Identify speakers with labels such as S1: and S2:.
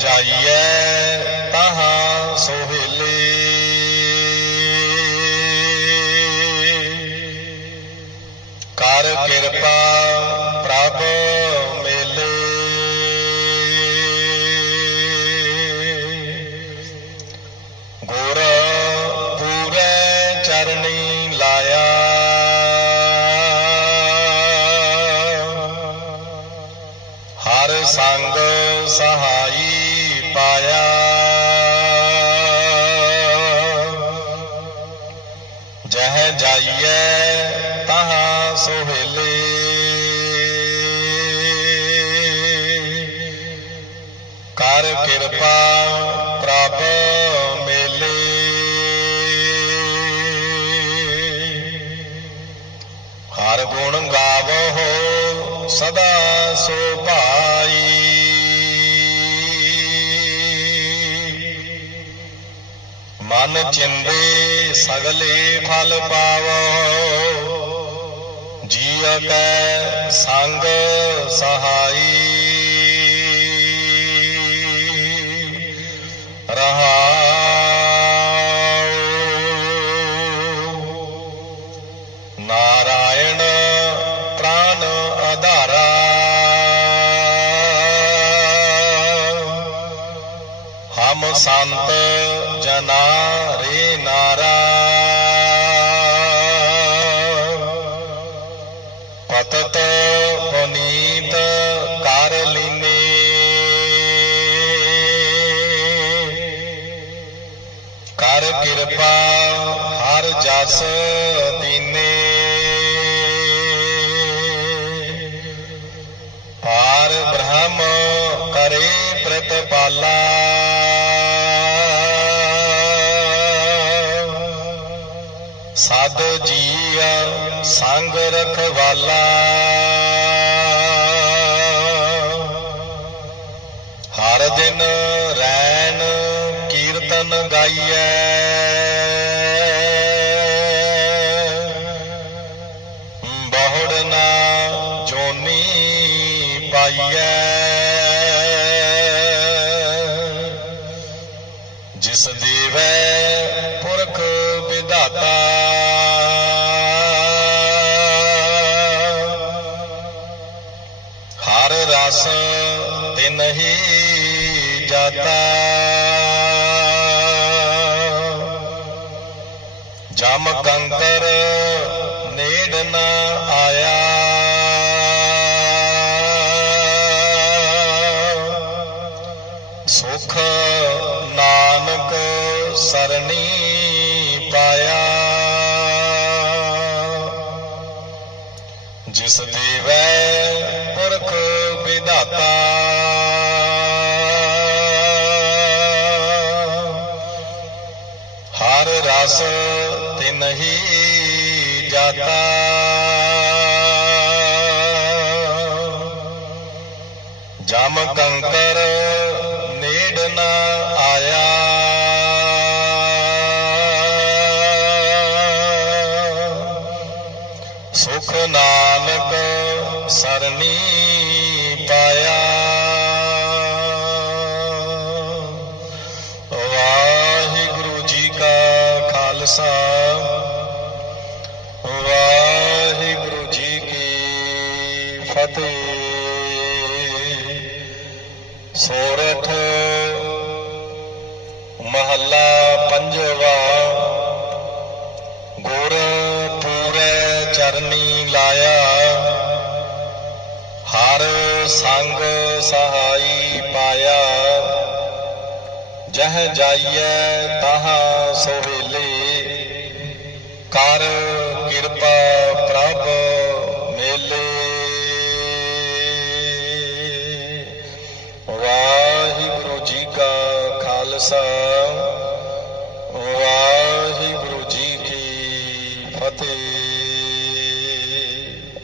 S1: ਜਾਈਐ ਤਹਾਂ ਸੋਹੇਲੇ। ਕਰ ਕਿਰਪਾ ਪ੍ਰਭ ਮੇਲੇ। ਗੁਰ ਪੂਰੇ ਚਰਣੀ ਲਾਇਆ। ਹਰ ਸੰਗ ਸਹਾਈ ਪਾਇਆ ਜਹ ਜਾਈਐ ਤਹਾਂ ਸੋਹਿਲੇ। ਕਰ ਕਿਰਪਾ ਪ੍ਰਭ ਮੇਲੇ। ਹਰ ਗੁਣ ਗਾਵੋ ਸਦਾ ਸੋ ਭਾਈ। ਮਨ ਚਿੰਦੇ ਸਗਲੇ ਫਲ ਪਾਵੋ। ਜੀਅ ਕੈ ਸੰਗ ਸਹਾਈ। ਰਹਾਉ ਨਾਰਾਇਣ ਪ੍ਰਾਨ ਆਧਾਰਾ ਹਮ ਸੰਤ ਜਨਾ ਰੇ ਨਾਰਾ। ਪਤਤ ਪੁਨੀਤ ਕਰ ਲੀਨੇ। ਕਰ ਕਿਰਪਾ ਹਰ ਜਸ ਦੀਨੇ। ਪਾਰ ਬ੍ਰਹਮ ਕਰੇ ਪ੍ਰਤਪਾਲਾ। ਸਾਧ ਸੰਗ ਰਖਵਾਲਾ। ਹਰ ਦਿਨ ਰੈਣ ਕੀਰਤਨ ਗਾਈਐ। ਬਹੁੜ ਨਾ ਜੋਨੀ ਪਾਈਐ। ਜਾਤਾ। ਜਮ ਕੰਕਰ ਨੇੜ ਨਾ ਆਇਆ। ਸੁਖ ਨਾਨਕ ਸਰਣੀ ਪਾਇਆ। ਜਿਸ ਦੇਵੈ ਪੁਰਖ ਵਿਧਾਤਾ। ਹਰ ਰਸ ਤਿਨਹੀ ਜਾਤਾ। ਜਮ ਕੰਕਰ ਨੇੜ ਨਾ ਆਇਆ। ਸੁਖ ਨਾਨਕ ਸਰਣੀ ਪਾਇਆ। ਖਾਲਸਾ ਵਾਹਿਗੁਰੂ ਜੀ ਕੀ ਫਤਿਹ। ਸੋਰਠ ਮਹੱਲਾ ਪੰਜਵਾ। ਗੁਰ ਪੂਰੇ ਚਰਨੀ ਲਾਇਆ। ਹਰ ਸੰਗ ਸਹਾਈ ਪਾਇਆ। ਜਹ ਜਾਈਐ ਤਹਾਂ ਸੋਵੇਲੇ ਕਰ ਕਿਰਪਾ ਪ੍ਰਭ ਮੇਲੇ। ਵਾਹਿਗੁਰੂ ਜੀ ਕਾ ਖਾਲਸਾ ਵਾਹਿਗੁਰੂ ਜੀ ਕੀ ਫਤਿਹ।